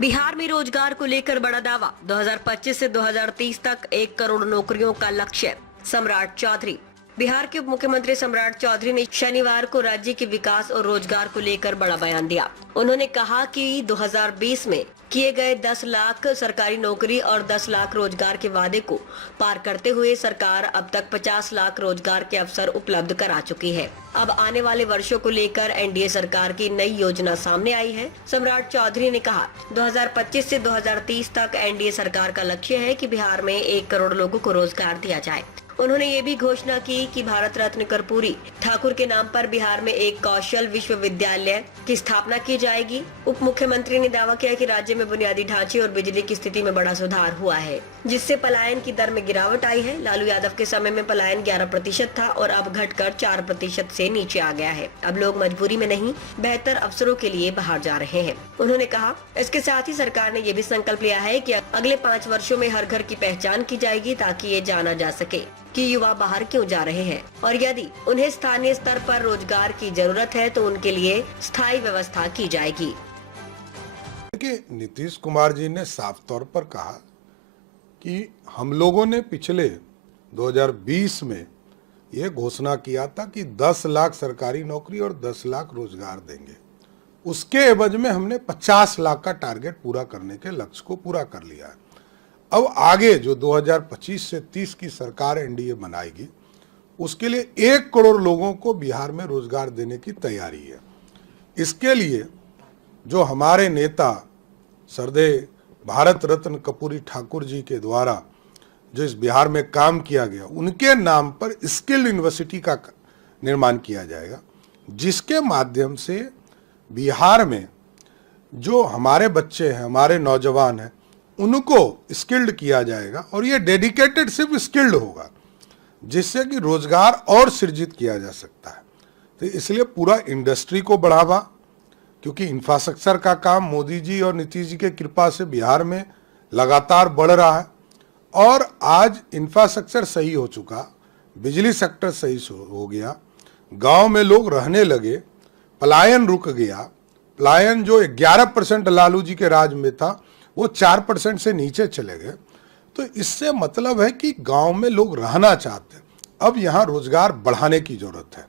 बिहार में रोजगार को लेकर बड़ा दावा। 2025 से 2030 तक 1 करोड़ नौकरियों का लक्ष्य। सम्राट चौधरी। बिहार के उप मुख्यमंत्री सम्राट चौधरी ने शनिवार को राज्य के विकास और रोजगार को लेकर बड़ा बयान दिया। उन्होंने कहा कि 2020 में किए गए 10 लाख सरकारी नौकरी और 10 लाख रोजगार के वादे को पार करते हुए सरकार अब तक 50 लाख रोजगार के अवसर उपलब्ध करा चुकी है। अब आने वाले वर्षों को लेकर एनडीए सरकार की नई योजना सामने आई है। सम्राट चौधरी ने कहा, 2025 से 2030 तक एनडीए सरकार का लक्ष्य है कि बिहार में 1 करोड़ लोगों को रोजगार दिया जाए। उन्होंने ये भी घोषणा की कि भारत रत्न कर्पूरी ठाकुर के नाम पर बिहार में एक कौशल विश्वविद्यालय की स्थापना की जाएगी। उप मुख्यमंत्री ने दावा किया कि राज्य में बुनियादी ढांचे और बिजली की स्थिति में बड़ा सुधार हुआ है, जिससे पलायन की दर में गिरावट आई है। लालू यादव के समय में पलायन 11% था और अब घटकर 4% से नीचे आ गया है। अब लोग मजबूरी में नहीं, बेहतर अवसरों के लिए बाहर जा रहे हैं। उन्होंने कहा, इसके साथ ही सरकार ने ये भी संकल्प लिया है कि अगले 5 वर्षों में हर घर की पहचान की जाएगी, ताकि ये जाना जा सके कि युवा बाहर क्यों जा रहे हैं और यदि उन्हें स्थानीय स्तर पर रोजगार की जरूरत है तो उनके लिए स्थायी व्यवस्था की जाएगी। देखिए, नीतीश कुमार जी ने साफ तौर पर कहा कि हम लोगों ने पिछले 2020 में ये घोषणा किया था कि 10 लाख सरकारी नौकरी और 10 लाख रोजगार देंगे। उसके एवज में हमने 50 लाख का टारगेट पूरा करने के लक्ष्य को पूरा कर लिया है। अब आगे जो 2025 से 30 की सरकार एनडीए बनाएगी, उसके लिए 1 करोड़ लोगों को बिहार में रोजगार देने की तैयारी है। इसके लिए जो हमारे नेता सरदेय भारत रत्न कर्पूरी ठाकुर जी के द्वारा जो इस बिहार में काम किया गया, उनके नाम पर स्किल यूनिवर्सिटी का निर्माण किया जाएगा, जिसके माध्यम से बिहार में जो हमारे बच्चे हैं, हमारे नौजवान हैं, उनको स्किल्ड किया जाएगा और ये डेडिकेटेड सिर्फ स्किल्ड होगा, जिससे कि रोजगार और सृजित किया जा सकता है। तो इसलिए पूरा इंडस्ट्री को बढ़ावा, क्योंकि इंफ्रास्ट्रक्चर का काम मोदी जी और नीतीश जी के कृपा से बिहार में लगातार बढ़ रहा है और आज इंफ्रास्ट्रक्चर सही हो चुका, बिजली सेक्टर सही हो गया, गांव में लोग रहने लगे, पलायन रुक गया। पलायन जो 11% लालू जी के राज में था, वो 4% से नीचे चले गए। तो इससे मतलब है कि गांव में लोग रहना चाहते हैं। अब यहाँ रोजगार बढ़ाने की जरूरत है।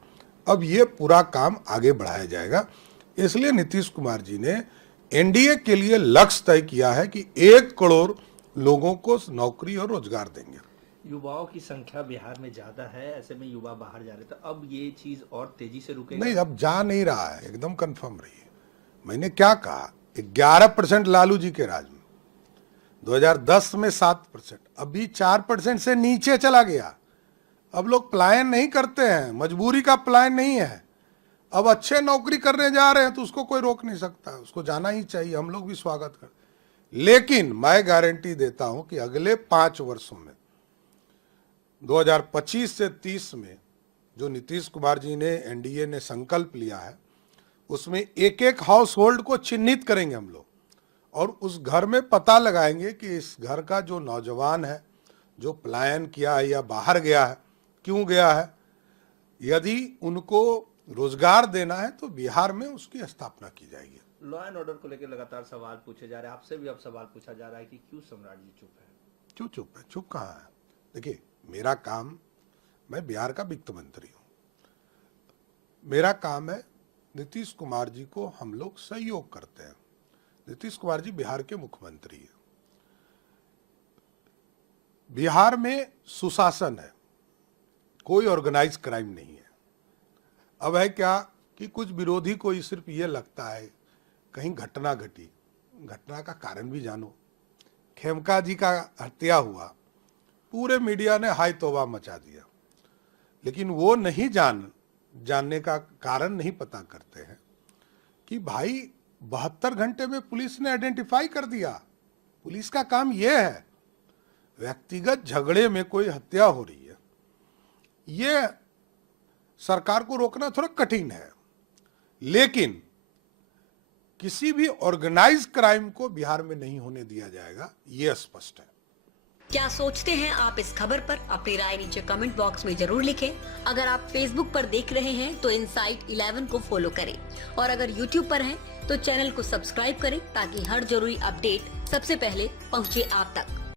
अब ये पूरा काम आगे बढ़ाया जाएगा। इसलिए नीतीश कुमार जी ने एनडीए के लिए लक्ष्य तय किया है कि 1 करोड़ लोगों को नौकरी और रोजगार देंगे। युवाओं की संख्या बिहार में ज्यादा है, ऐसे में युवा बाहर जा रहे थे। अब ये चीज और तेजी से रुकेगा? नहीं, अब जा नहीं रहा है, एकदम कंफर्म रही है। मैंने क्या कहा, 11% लालू जी के राज में, 2010 में 7%, अभी 4% से नीचे चला गया। अब लोग पलायन नहीं करते हैं, मजबूरी का पलायन नहीं है। अब अच्छे नौकरी करने जा रहे हैं तो उसको कोई रोक नहीं सकता, उसको जाना ही चाहिए। हम लोग भी स्वागत करते। लेकिन मैं गारंटी देता हूं कि अगले 5 वर्षों में 2025 से 30 में जो नीतीश कुमार जी ने एनडीए ने संकल्प लिया है, उसमें एक हाउस होल्ड को चिन्हित करेंगे हम लोग और उस घर में पता लगाएंगे कि इस घर का जो नौजवान है, जो पलायन किया है या बाहर गया है, क्यों गया है। यदि उनको रोजगार देना है तो बिहार में उसकी स्थापना की जाएगी। लॉ एंड ऑर्डर को लेकर लगातार सवाल पूछे जा रहे हैं, आपसे भी अब सवाल पूछा जा रहा है कि क्यों सम्राट जी चुप है? क्यों चुप है? चुप कहाँ है? देखिए, मेरा काम, मैं बिहार का वित्त मंत्री हूँ, मेरा काम है नीतीश कुमार जी को हम लोग सहयोग करते हैं। नीतीश कुमार जी बिहार के मुख्यमंत्री हैं। बिहार में सुशासन है, कोई ऑर्गेनाइज क्राइम नहीं है। अब है क्या कि कुछ विरोधी को सिर्फ ये लगता है कहीं घटना घटी, घटना का कारण भी जानो। खेमका जी का हत्या हुआ, पूरे मीडिया ने हाय तौबा मचा दिया, लेकिन वो नहीं जानने का कारण नहीं पता करते हैं कि भाई 72 घंटे में पुलिस ने आइडेंटिफाई कर दिया। पुलिस का काम यह है, व्यक्तिगत झगड़े में कोई हत्या हो रही है, ये सरकार को रोकना थोड़ा कठिन है, लेकिन किसी भी ऑर्गेनाइज क्राइम को बिहार में नहीं होने दिया जाएगा, ये स्पष्ट है। क्या सोचते हैं आप इस खबर पर? अपनी राय नीचे कमेंट बॉक्स में जरूर लिखें। अगर आप फेसबुक पर देख रहे हैं तो इनसाइट 11 को फॉलो करें और अगर यूट्यूब पर हैं तो चैनल को सब्सक्राइब करें ताकि हर जरूरी अपडेट सबसे पहले पहुंचे आप तक।